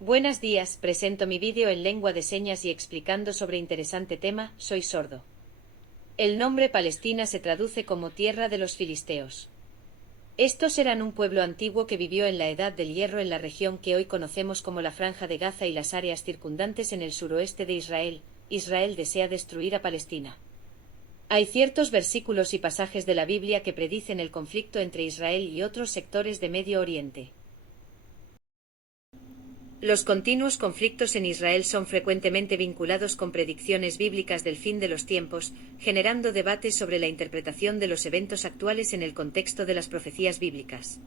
Buenos días, presento mi vídeo en lengua de señas y explicando sobre interesante tema, soy sordo. El nombre Palestina se traduce como tierra de los filisteos. Estos eran un pueblo antiguo que vivió en la Edad del Hierro en la región que hoy conocemos como la Franja de Gaza y las áreas circundantes en el suroeste de Israel. Israel desea destruir a Palestina. Hay ciertos versículos y pasajes de la Biblia que predicen el conflicto entre Israel y otros sectores de Medio Oriente. Los continuos conflictos en Israel son frecuentemente vinculados con predicciones bíblicas del fin de los tiempos, generando debates sobre la interpretación de los eventos actuales en el contexto de las profecías bíblicas.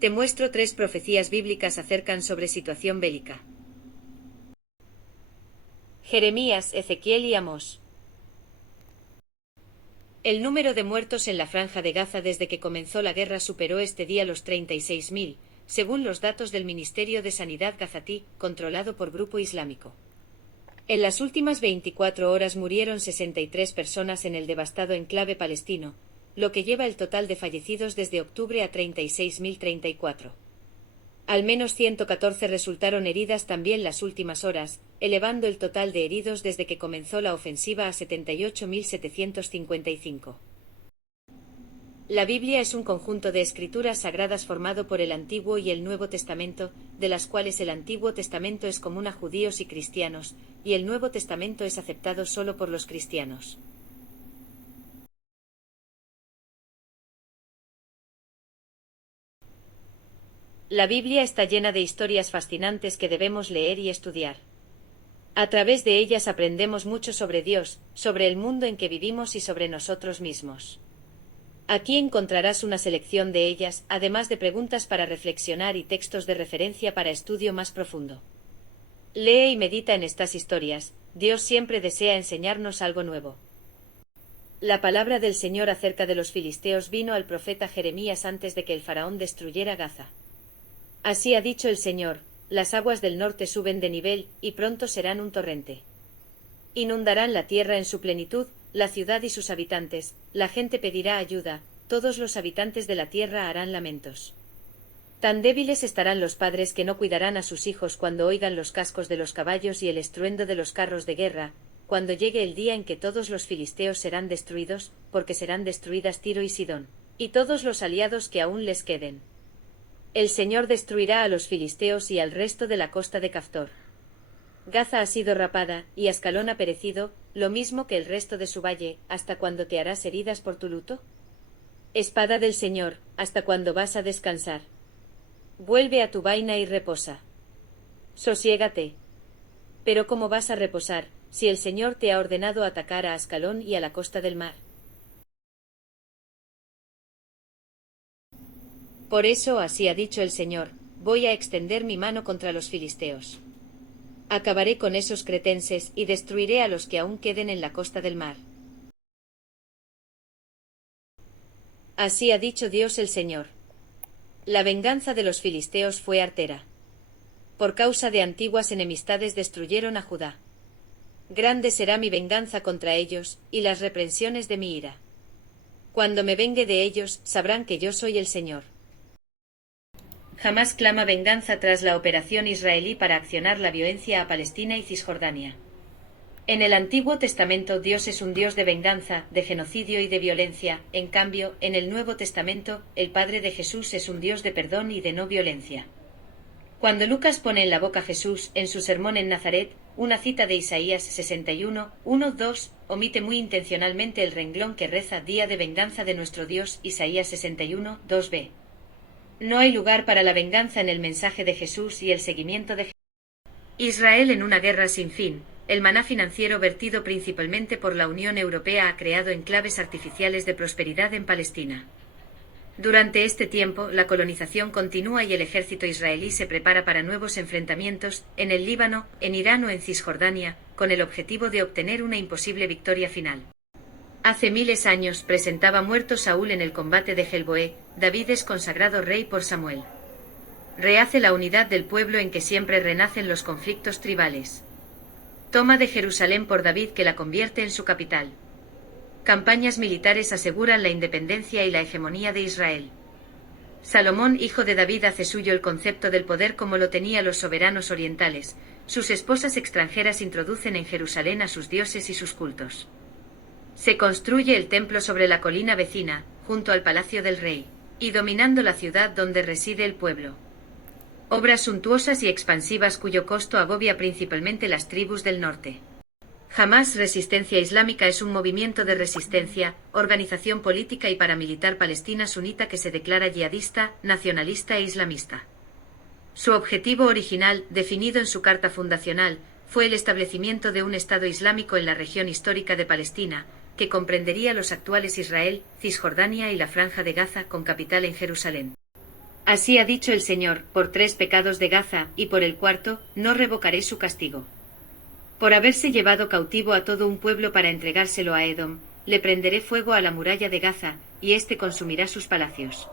Te muestro 3 profecías bíblicas acerca sobre situación bélica. Jeremías, Ezequiel y Amós. El número de muertos en la Franja de Gaza desde que comenzó la guerra superó este día los 36.000, según los datos del Ministerio de Sanidad gazatí, controlado por Grupo Islámico. En las últimas 24 horas murieron 63 personas en el devastado enclave palestino, lo que lleva el total de fallecidos desde octubre a 36.034. Al menos 114 resultaron heridas también las últimas horas, elevando el total de heridos desde que comenzó la ofensiva a 78.755. La Biblia es un conjunto de escrituras sagradas formado por el Antiguo y el Nuevo Testamento, de las cuales el Antiguo Testamento es común a judíos y cristianos, y el Nuevo Testamento es aceptado solo por los cristianos. La Biblia está llena de historias fascinantes que debemos leer y estudiar. A través de ellas aprendemos mucho sobre Dios, sobre el mundo en que vivimos y sobre nosotros mismos. Aquí encontrarás una selección de ellas, además de preguntas para reflexionar y textos de referencia para estudio más profundo. Lee y medita en estas historias, Dios siempre desea enseñarnos algo nuevo. La palabra del Señor acerca de los filisteos vino al profeta Jeremías antes de que el faraón destruyera Gaza. Así ha dicho el Señor, las aguas del norte suben de nivel, y pronto serán un torrente. Inundarán la tierra en su plenitud, la ciudad y sus habitantes, la gente pedirá ayuda, todos los habitantes de la tierra harán lamentos. Tan débiles estarán los padres que no cuidarán a sus hijos cuando oigan los cascos de los caballos y el estruendo de los carros de guerra, cuando llegue el día en que todos los filisteos serán destruidos, porque serán destruidas Tiro y Sidón, y todos los aliados que aún les queden. El Señor destruirá a los filisteos y al resto de la costa de Caftor. Gaza ha sido rapada, y Ascalón ha perecido, lo mismo que el resto de su valle, ¿hasta cuándo te harás heridas por tu luto? Espada del Señor, ¿hasta cuándo vas a descansar? Vuelve a tu vaina y reposa. Sosiégate. Pero ¿cómo vas a reposar, si el Señor te ha ordenado atacar a Ascalón y a la costa del mar? Por eso así ha dicho el Señor, voy a extender mi mano contra los filisteos. Acabaré con esos cretenses y destruiré a los que aún queden en la costa del mar. Así ha dicho Dios el Señor. La venganza de los filisteos fue artera. Por causa de antiguas enemistades destruyeron a Judá. Grande será mi venganza contra ellos, y las reprensiones de mi ira. Cuando me vengue de ellos, sabrán que yo soy el Señor. Jamás clama venganza tras la operación israelí para accionar la violencia a Palestina y Cisjordania. En el Antiguo Testamento Dios es un Dios de venganza, de genocidio y de violencia, en cambio, en el Nuevo Testamento, el Padre de Jesús es un Dios de perdón y de no violencia. Cuando Lucas pone en la boca a Jesús, en su sermón en Nazaret, una cita de Isaías 61, 1-2, omite muy intencionalmente el renglón que reza Día de venganza de nuestro Dios, Isaías 61, 2b. No hay lugar para la venganza en el mensaje de Jesús y el seguimiento de Israel en una guerra sin fin. El maná financiero vertido principalmente por la Unión Europea ha creado enclaves artificiales de prosperidad en Palestina. Durante este tiempo, la colonización continúa y el ejército israelí se prepara para nuevos enfrentamientos, en el Líbano, en Irán o en Cisjordania, con el objetivo de obtener una imposible victoria final. Hace miles años presentaba muerto Saúl en el combate de Gelboé, David es consagrado rey por Samuel. Rehace la unidad del pueblo en que siempre renacen los conflictos tribales. Toma de Jerusalén por David que la convierte en su capital. Campañas militares aseguran la independencia y la hegemonía de Israel. Salomón, hijo de David, hace suyo el concepto del poder como lo tenían los soberanos orientales. Sus esposas extranjeras introducen en Jerusalén a sus dioses y sus cultos. Se construye el templo sobre la colina vecina, junto al palacio del rey, y dominando la ciudad donde reside el pueblo. Obras suntuosas y expansivas cuyo costo agobia principalmente las tribus del norte. Hamás, Resistencia Islámica, es un movimiento de resistencia, organización política y paramilitar palestina sunita que se declara yihadista, nacionalista e islamista. Su objetivo original, definido en su carta fundacional, fue el establecimiento de un Estado islámico en la región histórica de Palestina, que comprendería los actuales Israel, Cisjordania y la Franja de Gaza, con capital en Jerusalén. Así ha dicho el Señor: por 3 pecados de Gaza, y por el 4, no revocaré su castigo. Por haberse llevado cautivo a todo un pueblo para entregárselo a Edom, le prenderé fuego a la muralla de Gaza, y éste consumirá sus palacios.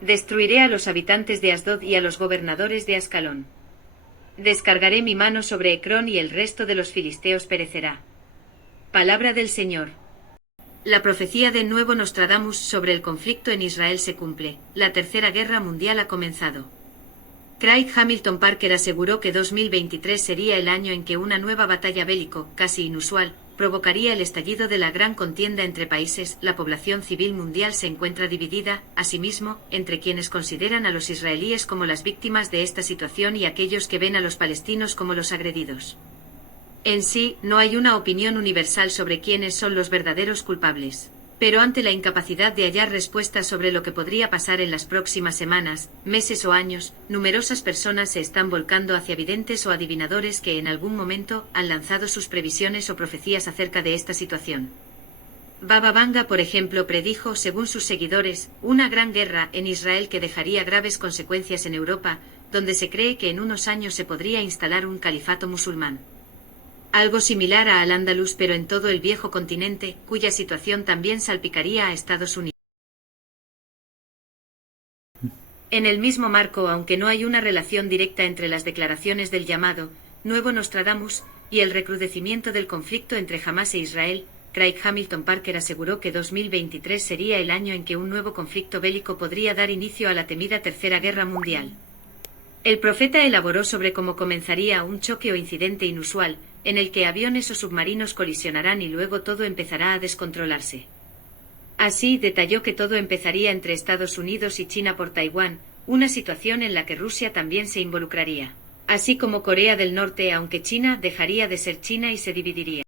Destruiré a los habitantes de Asdod y a los gobernadores de Ascalón. Descargaré mi mano sobre Ecrón y el resto de los filisteos perecerá. Palabra del Señor. La profecía de nuevo Nostradamus sobre el conflicto en Israel se cumple. La Tercera Guerra Mundial ha comenzado. Craig Hamilton Parker aseguró que 2023 sería el año en que una nueva batalla bélico, casi inusual, provocaría el estallido de la gran contienda entre países. La población civil mundial se encuentra dividida, asimismo, entre quienes consideran a los israelíes como las víctimas de esta situación y aquellos que ven a los palestinos como los agredidos. En sí, no hay una opinión universal sobre quiénes son los verdaderos culpables. Pero ante la incapacidad de hallar respuestas sobre lo que podría pasar en las próximas semanas, meses o años, numerosas personas se están volcando hacia videntes o adivinadores que en algún momento han lanzado sus previsiones o profecías acerca de esta situación. Baba Vanga, por ejemplo, predijo, según sus seguidores, una gran guerra en Israel que dejaría graves consecuencias en Europa, donde se cree que en unos años se podría instalar un califato musulmán. Algo similar a Al-Ándalus, pero en todo el viejo continente, cuya situación también salpicaría a Estados Unidos. En el mismo marco, aunque no hay una relación directa entre las declaraciones del llamado Nuevo Nostradamus y el recrudecimiento del conflicto entre Hamás e Israel, Craig Hamilton Parker aseguró que 2023 sería el año en que un nuevo conflicto bélico podría dar inicio a la temida Tercera Guerra Mundial. El profeta elaboró sobre cómo comenzaría un choque o incidente inusual, en el que aviones o submarinos colisionarán y luego todo empezará a descontrolarse. Así, detalló que todo empezaría entre Estados Unidos y China por Taiwán, una situación en la que Rusia también se involucraría, así como Corea del Norte, aunque China dejaría de ser China y se dividiría.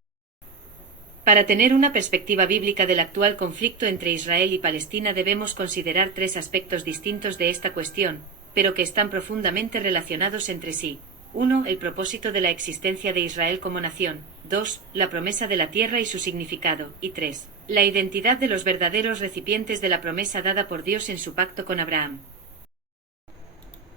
Para tener una perspectiva bíblica del actual conflicto entre Israel y Palestina debemos considerar 3 aspectos distintos de esta cuestión, pero que están profundamente relacionados entre sí. 1. El propósito de la existencia de Israel como nación. 2. La promesa de la tierra y su significado. Y 3. La identidad de los verdaderos recipientes de la promesa dada por Dios en su pacto con Abraham.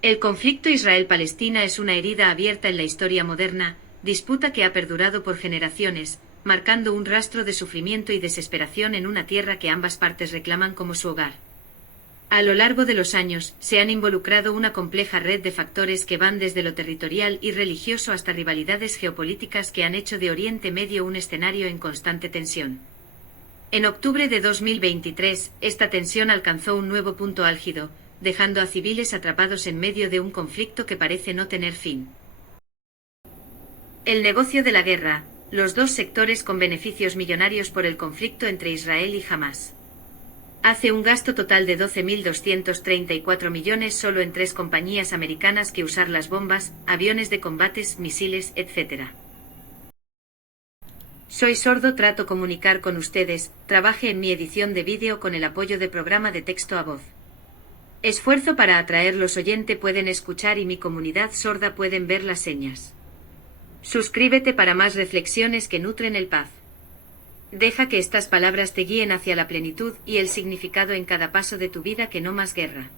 El conflicto Israel-Palestina es una herida abierta en la historia moderna, disputa que ha perdurado por generaciones, marcando un rastro de sufrimiento y desesperación en una tierra que ambas partes reclaman como su hogar. A lo largo de los años, se han involucrado una compleja red de factores que van desde lo territorial y religioso hasta rivalidades geopolíticas que han hecho de Oriente Medio un escenario en constante tensión. En octubre de 2023, esta tensión alcanzó un nuevo punto álgido, dejando a civiles atrapados en medio de un conflicto que parece no tener fin. El negocio de la guerra, los 2 sectores con beneficios millonarios por el conflicto entre Israel y Hamás. Hace un gasto total de 12.234 millones solo en 3 compañías americanas que usar las bombas, aviones de combates, misiles, etc. Soy sordo, trato comunicar con ustedes, trabaje en mi edición de vídeo con el apoyo de programa de texto a voz. Esfuerzo para atraer los oyentes pueden escuchar y mi comunidad sorda pueden ver las señas. Suscríbete para más reflexiones que nutren el paz. Deja que estas palabras te guíen hacia la plenitud y el significado en cada paso de tu vida, que no más guerra.